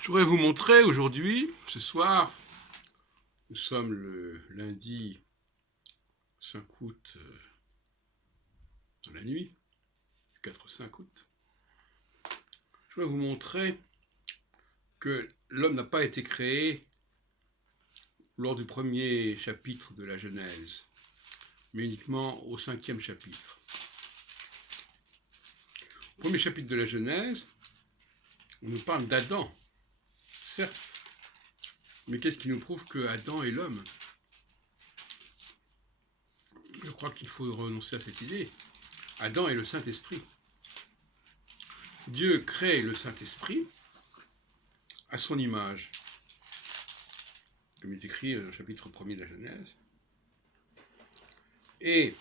Je voudrais vous montrer aujourd'hui, ce soir, nous sommes le lundi 5 août, dans la nuit, 4-5 août. Je voudrais vous montrer que l'homme n'a pas été créé lors du premier chapitre de la Genèse, mais uniquement au 5e chapitre. Au premier chapitre de la Genèse, on nous parle d'Adam, certes, mais qu'est-ce qui nous prouve que Adam est l'homme? Je crois qu'il faut renoncer à cette idée. Adam est le Saint-Esprit. Dieu crée le Saint-Esprit à son image, comme il est écrit dans le chapitre 1er de la Genèse. Et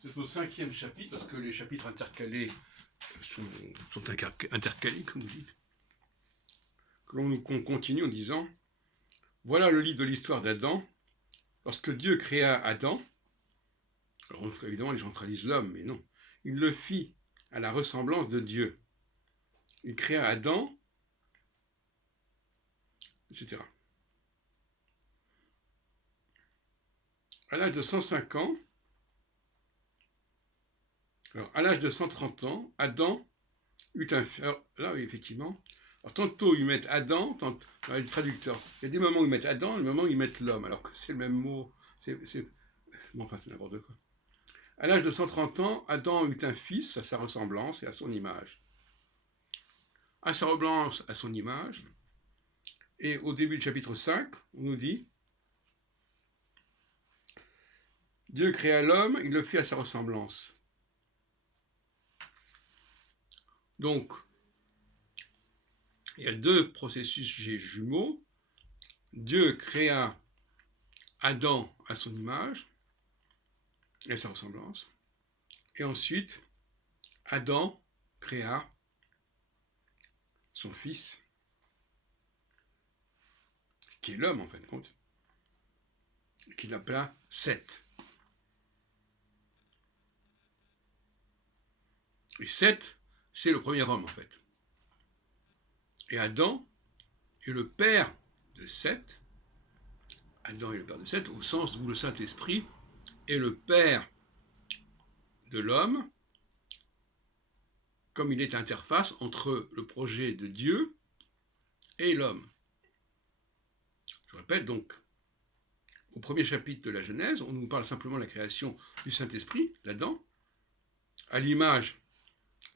c'est au 5e chapitre, parce que les chapitres intercalés sont intercalés, comme vous dites, que l'on continue en disant « Voilà le livre de l'histoire d'Adam. Lorsque Dieu créa Adam, alors évidemment les gens traduisent l'homme, mais non, il le fit à la ressemblance de Dieu. Il créa Adam, etc. À l'âge de 105 ans, alors à l'âge de 130 ans, Adam eut un... Alors, là, oui, effectivement, alors, tantôt ils mettent Adam, dans les traducteurs, il y a des moments où ils mettent Adam, des moments où ils mettent l'homme, alors que c'est le même mot, bon, enfin c'est n'importe quoi. À l'âge de 130 ans, Adam eut un fils à sa ressemblance et à son image. À sa ressemblance, à son image, et au début du chapitre 5, on nous dit Dieu créa l'homme, il le fit à sa ressemblance. Donc, il y a deux processus jumeaux. Dieu créa Adam à son image et à sa ressemblance. Et ensuite, Adam créa son fils, qui est l'homme en fin de compte, qu'il appela Seth. Et Seth, c'est le premier homme en fait. Et Adam est le père de Seth. Adam est le père de Seth, au sens où le Saint-Esprit est le père de l'homme, comme il est interface entre le projet de Dieu et l'homme. Je répète donc, au premier chapitre de la Genèse, on nous parle simplement de la création du Saint-Esprit, d'Adam, à l'image,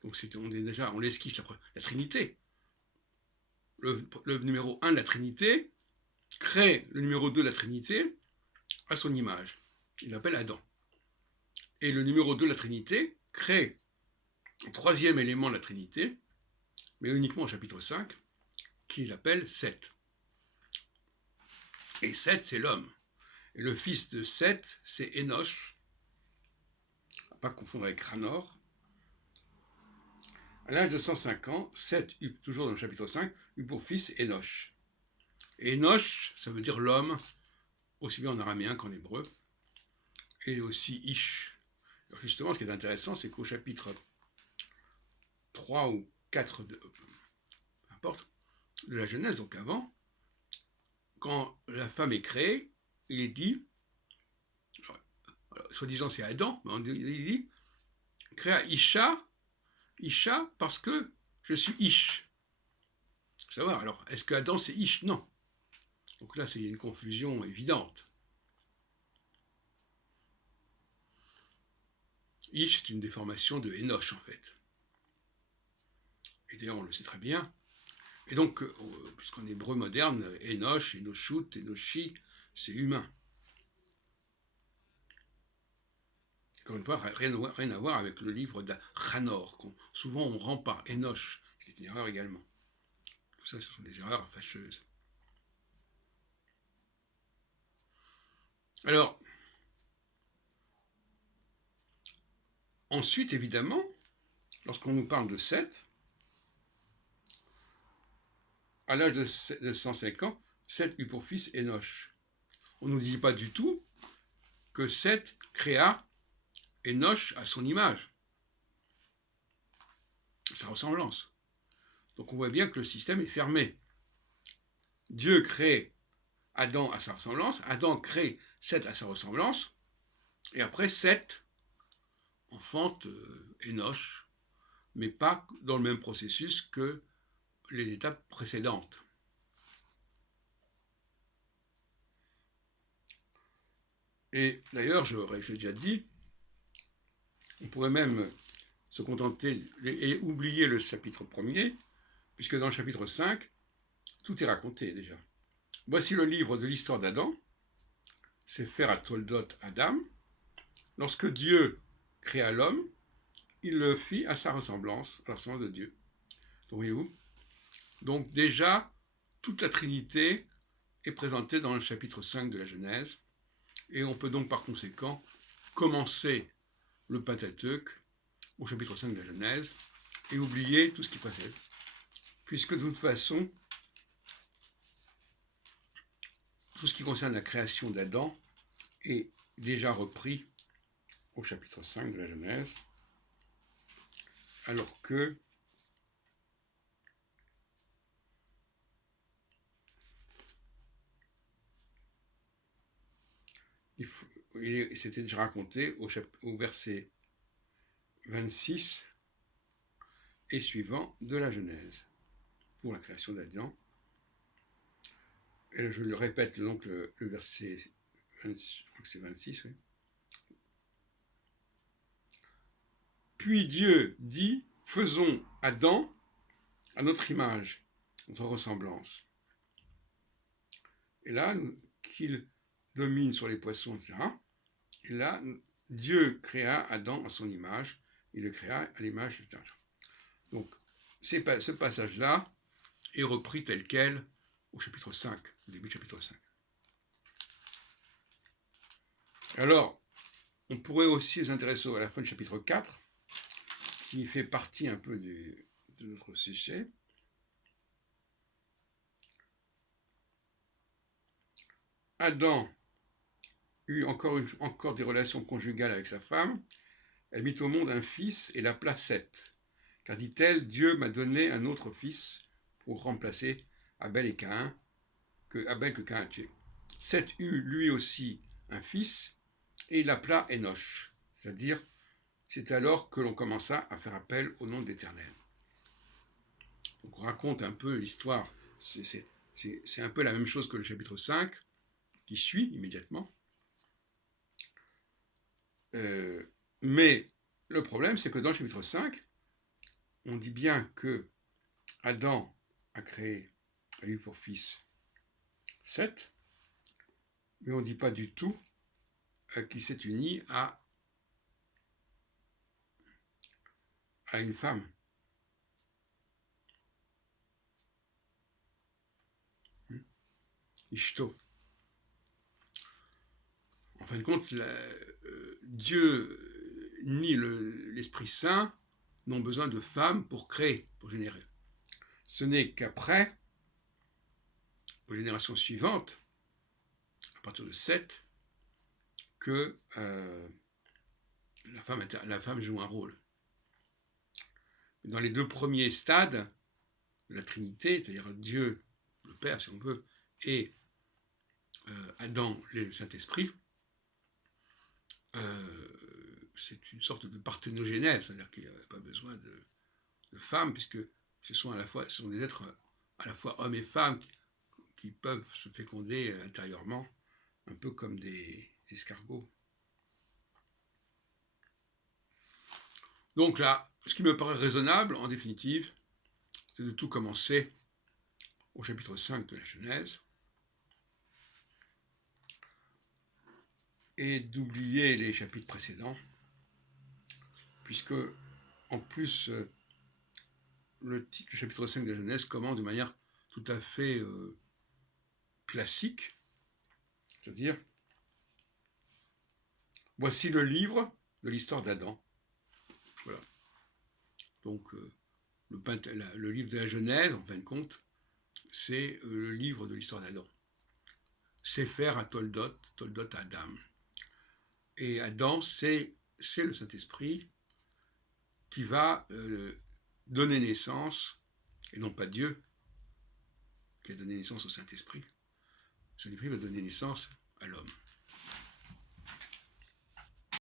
donc on esquisse la Trinité. Le numéro 1 de la Trinité crée le numéro 2 de la Trinité à son image. Il l'appelle Adam. Et le numéro 2 de la Trinité crée le troisième élément de la Trinité, mais uniquement au chapitre 5, qu'il appelle Seth. Et Seth, c'est l'homme. Et le fils de Seth, c'est Enoch. À ne pas confondre avec Ranor. À l'âge de 105 ans, Seth eut, toujours dans le chapitre 5, eut pour fils Enoch. Et Enoch, ça veut dire l'homme, aussi bien en araméen qu'en hébreu, et aussi Ish. Alors justement, ce qui est intéressant, c'est qu'au chapitre 3 ou 4 peu importe, de la Genèse, donc avant, quand la femme est créée, il est dit, soi-disant c'est Adam, mais il dit, créa Isha parce que je suis Ish. Faut savoir, alors, est-ce que Adam c'est Ish? Non. Donc là, c'est une confusion évidente. Ish est une déformation de Enoch, en fait. Et d'ailleurs, on le sait très bien. Et donc, puisqu'en hébreu moderne, Enoch, Enoshut, Enoshi, c'est humain. Encore une fois, rien à voir avec le livre d'Hanor. Souvent, on rend par Enoch, ce qui est une erreur également. Tout ça, ce sont des erreurs fâcheuses. Alors, ensuite, évidemment, lorsqu'on nous parle de Seth, à l'âge de 105 ans, Seth eut pour fils Enoch. On ne nous dit pas du tout que Seth créa Enoch à son image. sa ressemblance. Donc on voit bien que le système est fermé. Dieu crée Adam à sa ressemblance, Adam crée Seth à sa ressemblance, et après Seth enfante Enoch, mais pas dans le même processus que les étapes précédentes. Et d'ailleurs, j'ai déjà dit, on pourrait même se contenter et oublier le chapitre 1er, puisque dans le chapitre 5, tout est raconté déjà. Voici le livre de l'histoire d'Adam, Sefer HaToldot Adam. Lorsque Dieu créa l'homme, il le fit à sa ressemblance, à la ressemblance de Dieu. Donc, voyez-vous, donc déjà, toute la Trinité est présentée dans le chapitre 5 de la Genèse, et on peut donc par conséquent commencer le Pentateuque au chapitre 5 de la Genèse et oublier tout ce qui précède, puisque de toute façon, tout ce qui concerne la création d'Adam est déjà repris au chapitre 5 de la Genèse, alors que c'était déjà raconté au verset 26 et suivant de la Genèse, pour la création d'Adam. Et je le répète, donc le verset 26, je crois que c'est 26, oui. Puis Dieu dit, faisons Adam à notre image, notre ressemblance. Et là, qu'il domine sur les poissons, etc. Et là, Dieu créa Adam à son image, il le créa à l'image, etc. Donc, ce passage-là est repris tel quel au chapitre 5, au début du chapitre 5. Alors, on pourrait aussi s'intéresser à la fin du chapitre 4, qui fait partie un peu de notre sujet. Adam eut encore des relations conjugales avec sa femme. Elle mit au monde un fils et l'appela Seth. Car dit-elle, Dieu m'a donné un autre fils pour remplacer Abel et Caïn, que Caïn a tué. Seth eut lui aussi un fils et il l'appela Enoch. C'est-à-dire, c'est alors que l'on commença à faire appel au nom de l'Éternel. Donc on raconte un peu l'histoire. C'est un peu la même chose que le chapitre 5, qui suit immédiatement. Mais le problème, c'est que dans le chapitre 5, on dit bien que Adam a eu pour fils Seth, mais on ne dit pas du tout qu'il s'est uni à une femme. Ishto. En fin de compte, Dieu ni l'Esprit Saint n'ont besoin de femmes pour créer, pour générer. Ce n'est qu'après, aux générations suivantes, à partir de 7, que la femme joue un rôle. Dans les deux premiers stades de la Trinité, c'est-à-dire Dieu, le Père, si on veut, et Adam, le Saint-Esprit, c'est une sorte de parthénogénèse, c'est-à-dire qu'il n'y a pas besoin de femmes, puisque ce sont des êtres à la fois hommes et femmes qui peuvent se féconder intérieurement, un peu comme des escargots. Donc là, ce qui me paraît raisonnable, en définitive, c'est de tout commencer au chapitre 5 de la Genèse, et d'oublier les chapitres précédents, puisque, en plus, le chapitre 5 de la Genèse commence de manière tout à fait classique, c'est-à-dire, voici le livre de l'histoire d'Adam. Voilà. Donc, le livre de la Genèse, en fin de compte, c'est le livre de l'histoire d'Adam. Sefer HaToldot, Toldot Adam. Et Adam, c'est le Saint-Esprit qui va donné naissance, et non pas Dieu, qui a donné naissance au Saint-Esprit. Le Saint-Esprit va donner naissance à l'homme.